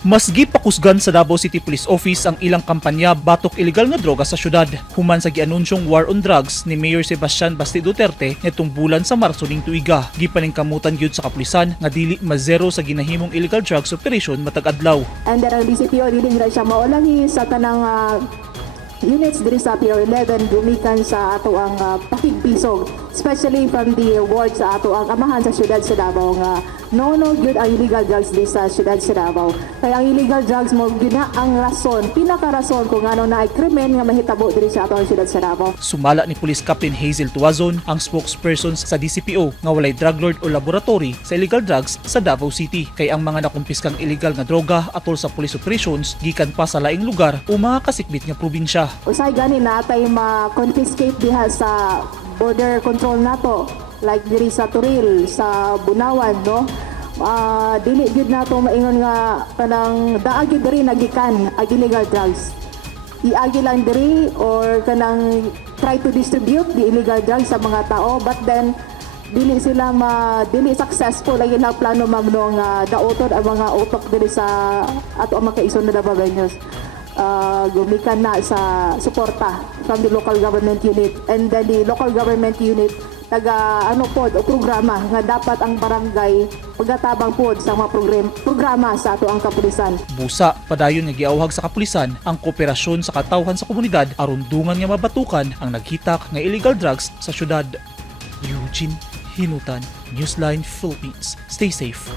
Masgi pakusgan sa Davao City Police Office ang ilang kampanya batok ilegal nga droga sa syudad. Human sa gianunsyong war on drugs ni Mayor Sebastian Basti Duterte nitong bulan sa Marso ning tuiga. Gipaningkamutan gyud sa Kapulisan nga dili mazero sa ginahimong illegal drugs operation matag adlaw. And ang DCPO dili ra siya maulahi sa tanang units diri sa Pier 11 gumikan sa ato ang pakigpisog, especially from the ward sa ato ang amahan sa syudad sa Davao nga no good ang illegal drugs di sa syudad sa Davao. Kaya ang illegal drugs mo gina ang rason, pinaka-rason kung ano na ay krimen nga mahitabo diri sa ato ang syudad sa Davao. Sumala ni Police Captain Hazel Tuazon, ang spokesperson sa DCPO, nga walay drug lord o laboratory sa illegal drugs sa Davao City. Kay ang mga nakumpiskang illegal nga droga atol sa police operations gikan pa sa laing lugar o mga kasikbit nga probinsya. Usay gani natay ma-confiscate diha sa border control nato, like diri sa Turil, sa Bunawan, no? Dili gyud nato maingon nga kanang daagi diri nagikan ang illegal drugs. Iagi lang diri or kanang try to distribute the illegal drugs sa mga tao, but then dili sila dili successful ang ilang plano mamno nga daoton ang mga utok diri sa ato ang makaison na Dabaweños. Gumikan na sa suporta from the local government unit, and then the local government unit taga o programa nga dapat ang barangay pagatabang pod sa mga programa sa ato ang Kapulisan. Busa padayon nga giawhag sa Kapulisan ang kooperasyon sa katawhan sa komunidad aron dungan nga mabatukan ang naghitak nga illegal drugs sa syudad. Eugene Hinutan, Newsline Philippines. Stay safe.